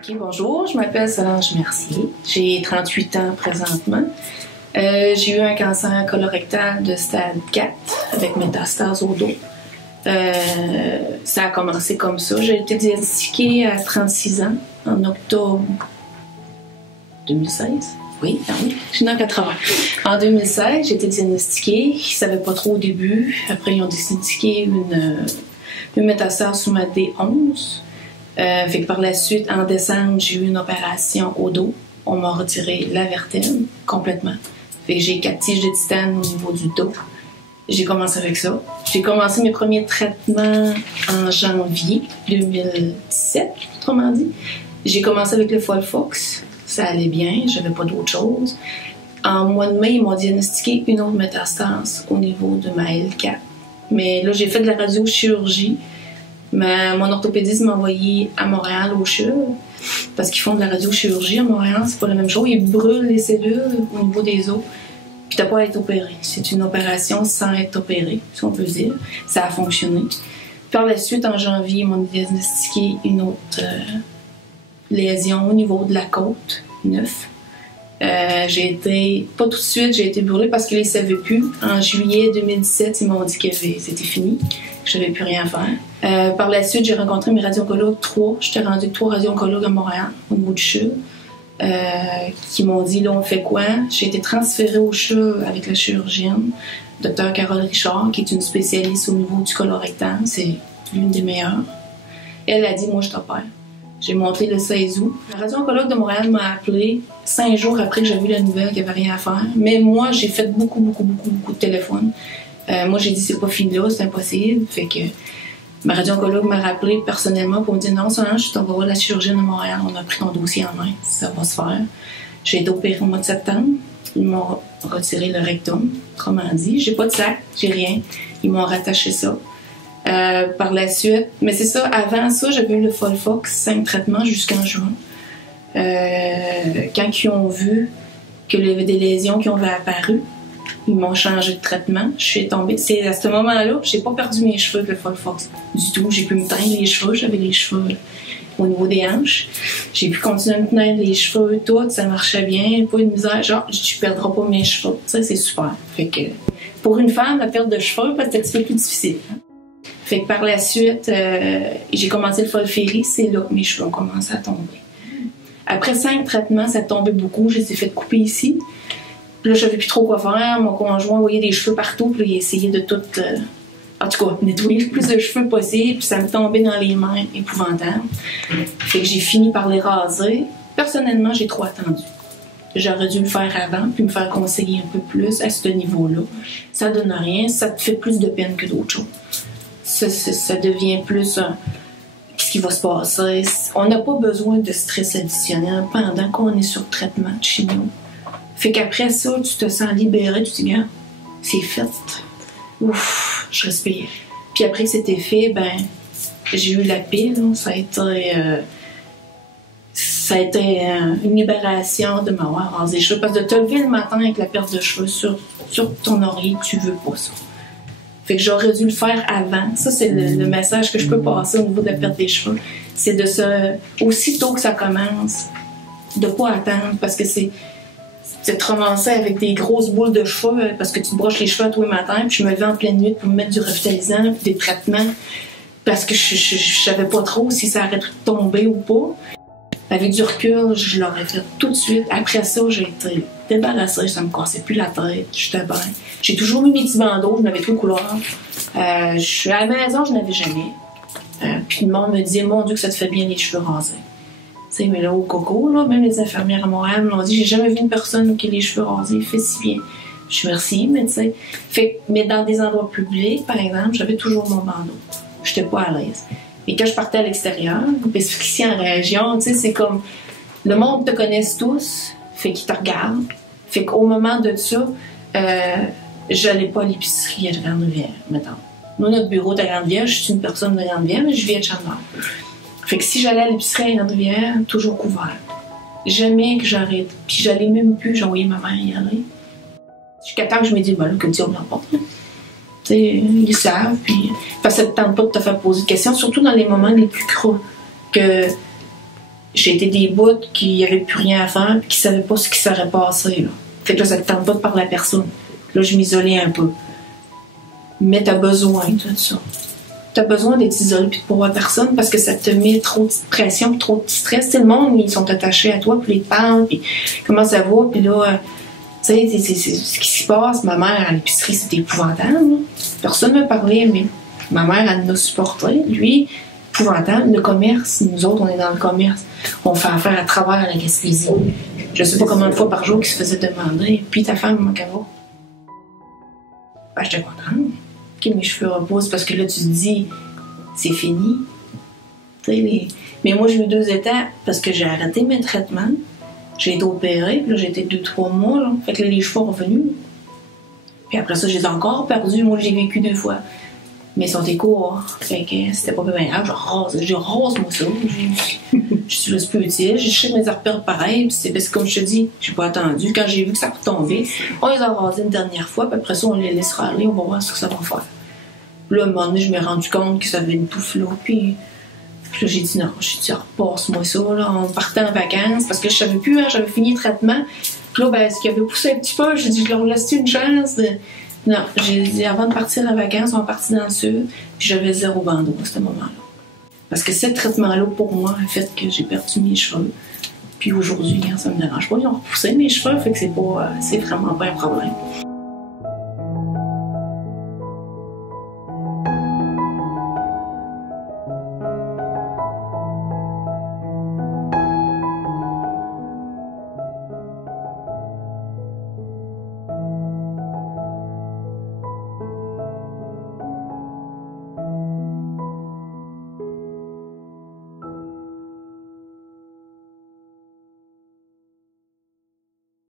Ok, bonjour, je m'appelle Solange Mercier, j'ai 38 ans présentement. J'ai eu un cancer colorectal de stade 4 avec métastase au dos. Ça a commencé comme ça. J'ai été diagnostiquée à 36 ans, en octobre 2016. Oui, je suis née en 80. En 2016, j'ai été diagnostiquée. Ils ne savaient pas trop au début. Après, ils ont diagnostiqué une métastase sous ma D11. Fait que par la suite, en décembre, j'ai eu une opération au dos. On m'a retiré la vertèbre complètement. Fait que j'ai 4 tiges de titane au niveau du dos. J'ai commencé avec ça. J'ai commencé mes premiers traitements en janvier 2017, autrement dit. J'ai commencé avec le Folfox. Ça allait bien, j'avais pas d'autre chose. En mois de mai, ils m'ont diagnostiqué une autre métastase au niveau de ma L4. Mais là, j'ai fait de la radiochirurgie. Mais mon orthopédiste m'a envoyé à Montréal au CHUV parce qu'ils font de la radiochirurgie à Montréal, c'est pas la même chose. Ils brûlent les cellules au niveau des os, puis t'as pas à être opéré. C'est une opération sans être opéré, si on peut dire. Ça a fonctionné. Par la suite, en janvier, ils m'ont diagnostiqué une autre lésion au niveau de la côte, 9. J'ai été, pas tout de suite, j'ai été brûlée parce qu'ils ne savaient plus. En juillet 2017, ils m'ont dit que c'était fini, que je n'avais plus rien à faire. Par la suite, j'ai rencontré mes radio-oncologues, 3. J'étais rendue 3 radio-oncologues à Montréal, au niveau du CHUV, qui m'ont dit, là, on fait quoi? J'ai été transférée au CHUV avec la chirurgienne, Dr. Carole Richard, qui est une spécialiste au niveau du colorectal. C'est l'une des meilleures. Elle a dit, moi, je t'opère. J'ai monté le 16 août. Le radio-oncologue de Montréal m'a appelé 5 jours après que j'ai vu la nouvelle qu'il n'y avait rien à faire. Mais moi, j'ai fait beaucoup de téléphones. Moi, j'ai dit, c'est pas fini là, c'est impossible. Fait que ma radio-oncologue m'a rappelé personnellement pour me dire, non, Solange, je t'envoie la chirurgienne de Montréal, on a pris ton dossier en main, ça va se faire. J'ai été opérée au mois de septembre. Ils m'ont retiré le rectum, autrement dit. J'ai pas de sac, j'ai rien. Ils m'ont rattaché ça. Par la suite, mais c'est ça, avant ça, j'avais eu le Folfox, 5 traitements jusqu'en juin. Quand ils ont vu qu'il y avait des lésions qui ont apparu, ils m'ont changé de traitement. Je suis tombée. C'est à ce moment-là que j'ai pas perdu mes cheveux avec le Folfox du tout. J'ai pu me teindre les cheveux, j'avais les cheveux au niveau des hanches. J'ai pu continuer à me teindre les cheveux, tout, ça marchait bien, pas de misère. Genre, tu perdras pas mes cheveux. Ça, c'est super. Fait que pour une femme, la perte de cheveux, c'est un petit peu plus difficile. Fait que par la suite, j'ai commencé le Folféri, c'est là que mes cheveux ont commencé à tomber. Après 5 traitements, ça tombait beaucoup, je les ai fait couper ici. Puis là, je savais plus trop quoi faire. Mon conjoint voyait des cheveux partout, puis il essayait de tout, en tout cas, nettoyer le plus de cheveux possible, puis ça me tombait dans les mains, épouvantable. Fait que j'ai fini par les raser. Personnellement, j'ai trop attendu. J'aurais dû le faire avant, puis me faire conseiller un peu plus à ce niveau-là. Ça donne rien, ça te fait plus de peine que d'autres choses. Ça devient plus qu'est-ce qui va se passer. On n'a pas besoin de stress additionnel pendant qu'on est sur traitement de chimio. Fait qu'après ça, tu te sens libéré, tu te dis, c'est fait. Ouf, je respire. Puis après que c'était fait, ben, j'ai eu la pile. Ça a été une libération de m'avoir rasé les cheveux. Parce que de te lever le matin avec la perte de cheveux sur ton oreiller, tu veux pas ça. Fait que j'aurais dû le faire avant. Ça, c'est le message que je peux passer au niveau de la perte des cheveux. C'est aussitôt que ça commence, de pas attendre, parce que c'est de te ramasser avec des grosses boules de cheveux, parce que tu te brosses les cheveux à tous les matins, puis je me levais en pleine nuit pour me mettre du revitalisant, puis des traitements, parce que je savais pas trop si ça aurait tombé ou pas. Avec du recul, je l'aurais fait tout de suite. Après ça, j'ai été débarrassée, ça me cassait plus la tête, j'étais bien. J'ai toujours mis mes petits bandeaux, je n'avais plus de couleur. Je suis à la maison, je n'avais jamais. Puis le monde me disait, mon Dieu, que ça te fait bien les cheveux rasés. Tu sais, mais là, au coco, là, même les infirmières à Montréal m'ont dit, j'ai jamais vu une personne qui a les cheveux rasés, fait si bien. Je suis merci, mais tu sais. Mais dans des endroits publics, par exemple, j'avais toujours mon bandeau. J'étais pas à l'aise. Et quand je partais à l'extérieur, parce qu'ici en région, tu sais, c'est comme le monde te connaisse tous, fait qu'ils te regardent. Fait qu'au moment de ça, j'allais pas à l'épicerie à Grande-Rivière, mettons. Nous, notre bureau de Grande-Rivière, je suis une personne de Grande-Rivière, mais je vis à Chandler. Fait que si j'allais à l'épicerie à Grande-Rivière, toujours couvert. Jamais que j'arrête. Puis j'allais même plus, j'envoyais ma mère y aller. Jusqu'à temps que je me dis, ben là, que Dieu me l'emporte. Ils savent, puis parce que ça ne te tente pas de te faire poser de questions, surtout dans les moments les plus creux. Que j'ai été des bouts qui n'avaient plus rien à faire et qui ne savaient pas ce qui serait passé. Là. Fait que là, ça ne te tente pas de parler à personne. Là, je m'isolais un peu. Mais tu as besoin de tout ça. Tu as besoin d'être isolé et de pas voir personne parce que ça te met trop de pression, trop de stress. Tout le monde, ils sont attachés à toi, puis ils te parlent, puis comment ça va, puis là, tu sais, ce qui se passe. Ma mère à l'épicerie, c'était épouvantable. Là. Personne ne me parlait, mais ma mère, elle nous supportait. Lui, épouvantable. Le commerce, nous autres, on est dans le commerce. On fait affaire à travers la Gaspésie. Je sais pas combien de fois par jour qu'il se faisait demander. Puis ta femme, comment qu'elle va? Ben, j'étais contente. OK, mes cheveux reposent parce que là, tu te dis, c'est fini. Mais moi, j'ai eu 2 étapes parce que j'ai arrêté mes traitements. J'ai été opérée, puis là, j'ai été 2-3 mois. Là. Fait que là, les cheveux sont revenus. Puis après ça, je les ai encore perdus. Moi, j'ai vécu 2 fois. Mais ils sont courts. Fait que c'était pas bien grave. Je rase moi ça. Je suis juste peu utile. J'ai cherché mes repères pareil. Puis c'est parce que, comme je te dis, j'ai pas attendu. Quand j'ai vu que ça retombait, on les a rasés une dernière fois. Puis après ça, on les laissera aller. On va voir ce que ça va faire. Puis là, à un moment donné, je m'ai rendu compte que ça avait une touffe là. Puis là, j'ai dit non. J'ai dit, repasse-moi ça. Là, on partait en vacances. Parce que je savais plus, hein, j'avais fini le traitement. Puis là, ben, ce qui avait poussé un petit peu, j'ai dit, je leur laisse une chance de. Non, j'ai dit avant de partir en vacances, on est parti dans le sud, puis j'avais 0 bandeau à ce moment-là. Parce que ce traitement-là, pour moi, a fait que j'ai perdu mes cheveux. Puis aujourd'hui, ça me dérange pas. Ils ont repoussé mes cheveux, fait que c'est vraiment pas un problème.